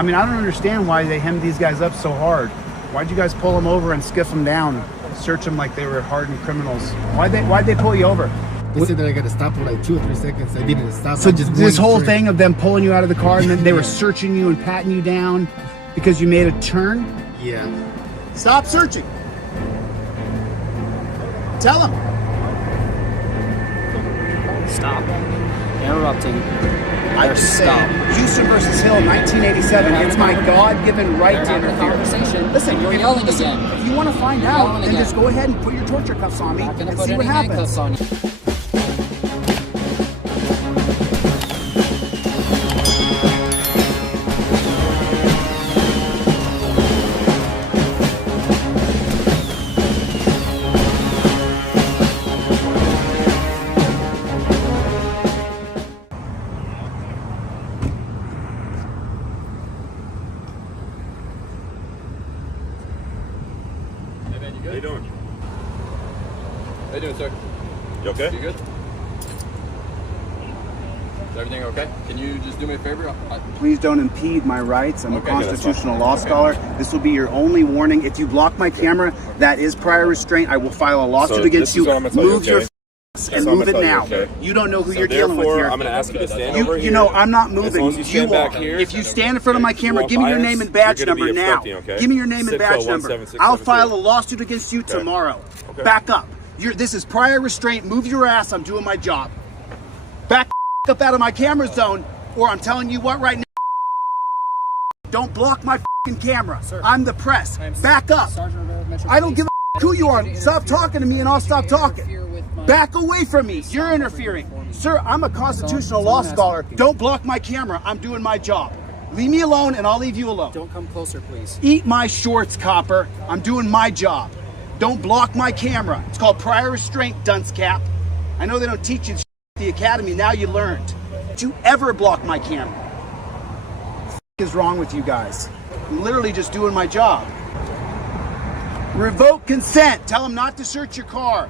I mean, I don't understand why they hemmed these guys up so hard. Why'd you guys pull them over and skiff them down, search them like they were hardened criminals? Why'd they pull you over? They said that I got to stop for like 2 or 3 seconds. I didn't stop. So this whole thing of them pulling you out of the car and then they were searching you and patting you down because you made a turn? Yeah. Stop searching. Tell them. Stop interrupting. I stop. Houston versus Hill, 1987. It's my God-given right to interfere. Conversation. Listen, you're yelling again. If you want to find out, then just go ahead and put your torture cuffs on me and see what happens. On you. How you doing? How you doing, sir? You okay? You good? Is everything okay? Can you just do me a favor? Please don't impede my rights. I'm a constitutional law scholar. This will be your only warning. If you block my camera, that is prior restraint. I will file a lawsuit against you. Move your and move it now. You don't know who you're dealing with here. I'm going to ask you to stand over here. You know, I'm not moving. As long as you stand back here. If you stand in front of my camera, give me your name and badge number now. Give me your name and badge number. I'll file a lawsuit against you tomorrow. Back up. This is prior restraint. Move your ass. I'm doing my job. Back up out of my camera zone, or I'm telling you what right now. Don't block my camera. I'm the press. Back up. I don't give a who you are. Stop talking to me and I'll stop talking. Back away from me. You're interfering. Sir, I'm a constitutional law scholar. Don't block my camera. I'm doing my job. Leave me alone and I'll leave you alone. Don't come closer, please. Eat my shorts, copper. I'm doing my job. Don't block my camera. It's called prior restraint, dunce cap. I know they don't teach you at the academy. Now you learned. Don't you ever block my camera. What is wrong with you guys? I'm literally just doing my job. Revoke consent. Tell them not to search your car.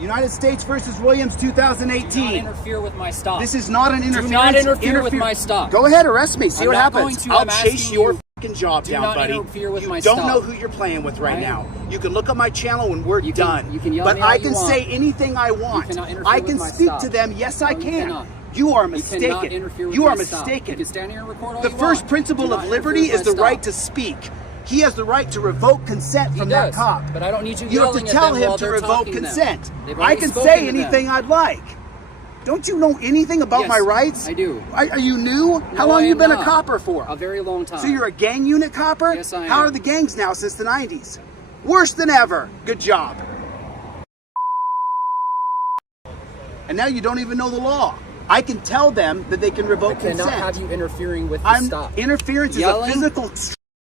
United States versus Williams, 2018. Do not interfere with my stop. This is not an interference. Do not interfere with my stop. Go ahead, arrest me. See what happens. I'll chase your fucking job down, buddy. Do not interfere with my stop. stop. You don't know who you're playing with right now. You can look up my channel when we're done. You can yell but at me all I can you want. say anything I want. You cannot interfere I with can my speak stop. to them. Yes, I No, you can. cannot. You are You mistaken. cannot interfere with You my are stop. mistaken. You can stand here and record all The you first want. principle Do of not liberty interfere is with the my right stop. to speak. He has the right to revoke consent from that cop. But I don't need you You have to yelling at tell them him while to they're revoke talking to them. consent. They've I already can spoken say to them. anything I'd like. Don't you know anything about Yes, my rights? I do. Are you new? How No, long I you am been a not. copper for? A very long time. So you're a gang unit copper? Yes, I am. How are the gangs now since the 90s? Worse than ever. Good job. And now you don't even know the law. I can tell them that they can revoke consent. I cannot have you interfering with the stop. Interference Yelling, is a physical...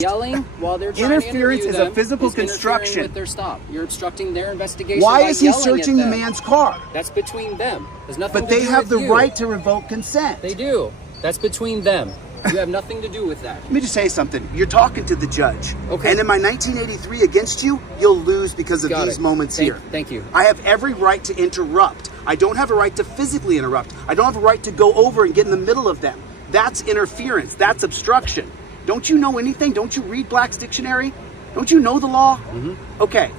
Yelling while they're trying Interference to is interview a physical them is construction. with their stop. You're obstructing their investigation. Why by is he yelling searching at the them. man's car? That's between them. There's nothing But to they do have with the you. right to revoke consent. They do. That's between them. You have nothing to do with that. Let me just say something. You're talking to the judge. Okay. And in my 1983 against you, you'll lose because of these moments here. Thank you. I have every right to interrupt. I don't have a right to physically interrupt. I don't have a right to go over and get in the middle of them. That's interference. That's obstruction. Don't you know anything? Don't you read Black's Dictionary? Don't you know the law? Mm-hmm. Okay.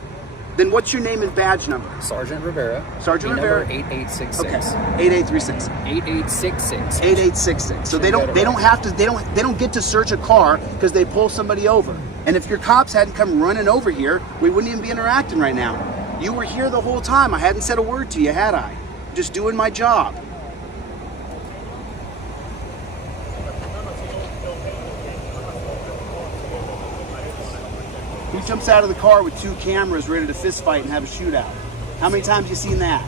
Then what's your name and badge number? Sergeant Rivera. Sergeant Rivera. Number 8866. Okay. 8836. 8866. 8866. So they don't have to they don't get to search a car because they pull somebody over. And if your cops hadn't come running over here, we wouldn't even be interacting right now. You were here the whole time. I hadn't said a word to you, had I? Just doing my job. Who jumps out of the car with 2 cameras ready to fist fight and have a shootout? How many times have you seen that?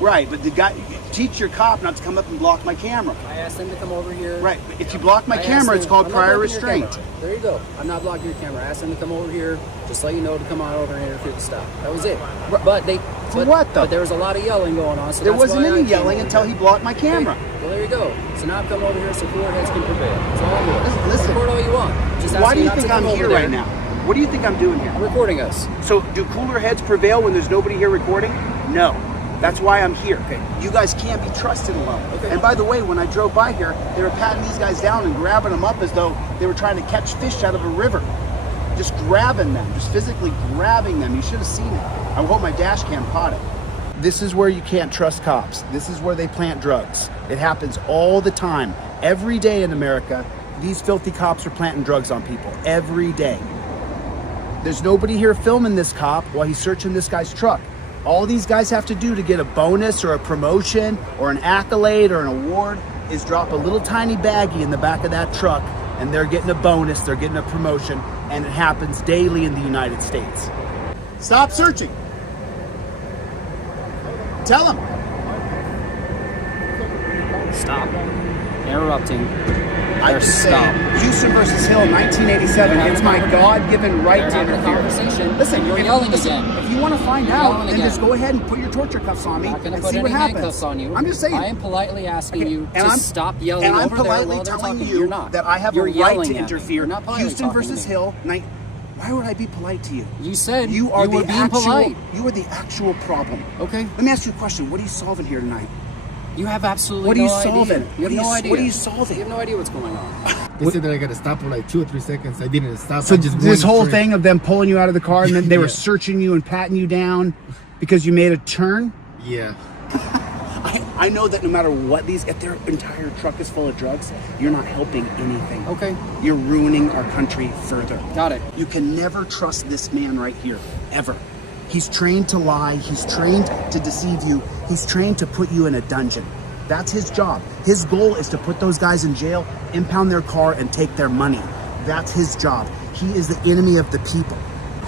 Right, but the guy, teach your cop not to come up and block my camera. I asked them to come over here. Right, but if you block my camera, it's called prior restraint. There you go. I'm not blocking your camera. I asked them to come over here, just let you know to come on over and interfere with the stop. That was it. But they... For what, though? But there was a lot of yelling going on, so there that's wasn't why any I yelling until he blocked my camera. Okay. Well, there you go. So now I'm coming over here so cooler heads can prevail. That's all I'm doing. Listen. Record all you want. Just ask Why do me you not think to come I'm here over right there. now? What do you think I'm doing here? I'm recording us. So do cooler heads prevail when there's nobody here recording? No. That's why I'm here. Okay. You guys can't be trusted alone. Okay. And by the way, when I drove by here, they were patting these guys down and grabbing them up as though they were trying to catch fish out of a river. Just grabbing them, just physically grabbing them. You should have seen it. I hope my dash cam caught it. This is where you can't trust cops. This is where they plant drugs. It happens all the time. Every day in America, these filthy cops are planting drugs on people. Every day. There's nobody here filming this cop while he's searching this guy's truck. All these guys have to do to get a bonus or a promotion or an accolade or an award is drop a little tiny baggie in the back of that truck, and they're getting a bonus, they're getting a promotion, and it happens daily in the United States. Stop searching. Tell them. Stop interrupting. I Their just stop. said Houston versus Hill, 1987. It's my God-given right They're to having a interfere. conversation. Listen, You're if- yelling listen, again. If you want to find You're out, yelling then again. just go ahead and put your torture cuffs on me I'm not going to and put see any what happens. handcuffs on you. I'm just saying. I am politely asking you And to I'm- stop yelling and I'm over there politely while they're telling talking. you You're not. that I have You're a right yelling to at me. interfere. You're not politely Houston talking to versus me. Hill. Why would I be polite to you? You said You are were the being actual. polite. You are the actual problem. Okay. Let me ask you a question. What are you solving here tonight? You have absolutely What are no you idea. solving? You have no idea. What are you solving? You have no idea what's going on. They said that I got to stop for like 2 or 3 seconds. I didn't stop. So I just this went whole straight. thing of them pulling you out of the car and then they were Yeah. searching you and patting you down because you made a turn. Yeah. I know that no matter what if their entire truck is full of drugs, you're not helping anything. Okay. You're ruining our country further. Got it. You can never trust this man right here, ever. He's trained to lie. He's trained to deceive you. He's trained to put you in a dungeon. That's his job. His goal is to put those guys in jail, impound their car, and take their money. That's his job. He is the enemy of the people.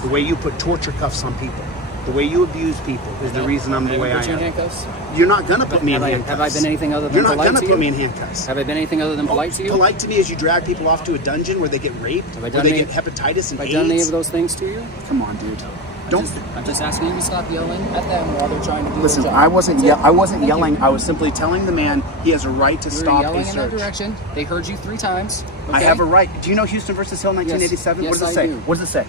The way you put torture cuffs on people, the way you abuse people is the reason I'm the way I Put you in am. handcuffs? You're not gonna put me in Have I handcuffs. been anything other than You're not polite gonna to put you? me in handcuffs. Have I been anything other than polite to you? Polite to me is you drag people off to a dungeon where they get raped, Have I where done they any- get hepatitis and Have I AIDS. done any of those things to you? Come on, dude. Don't I'm just asking you to stop yelling at them while they're trying to do listen. their job. I wasn't. That's it. I wasn't Thank you. yelling. I was simply telling the man he has a right to You were stop yelling a in that search. direction. They heard you 3 times. I okay? have a right. Do you know Houston versus Hill, 1987? Yes, what does it I say? do. What does it say?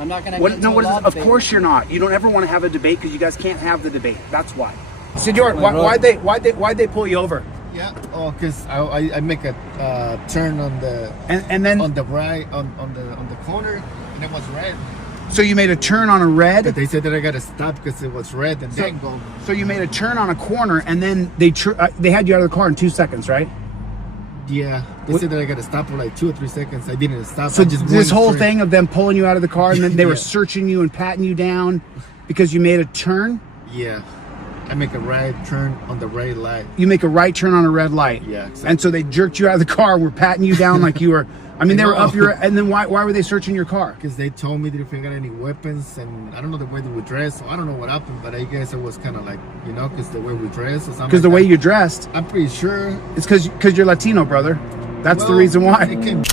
I'm not going to What, get no, into what a is law it? Of debate. course you're not. You don't ever want to have a debate because you guys can't have the debate. That's why. Senor, My brother. why'd they pull you over? Yeah. Oh, cause I make a turn on the And then on the right on the corner, and it was red. so you made a turn on a red. But they said that I got to stop because it was red and then go. So you made a turn on a corner, and then they had you out of the car in 2 seconds, right? Yeah. They said that I got to stop for like 2 or 3 seconds. I didn't stop. So I just this went whole straight. thing of them pulling you out of the car, and then they were Yeah. searching you and patting you down because you made a turn. Yeah. I make a right turn on the red light. You make a right turn on a red light. Yeah, exactly. And so they jerked you out of the car and were patting you down like you were. I mean, they were No. up your. And then why were they searching your car? Because they told me that if I got any weapons, and I don't know the way they would dress, so I don't know what happened, but I guess it was kind of like, because the way we dress or something. Because the like way that. you dressed. I'm pretty sure. It's because you're Latino, brother. That's the Well, reason why. it can-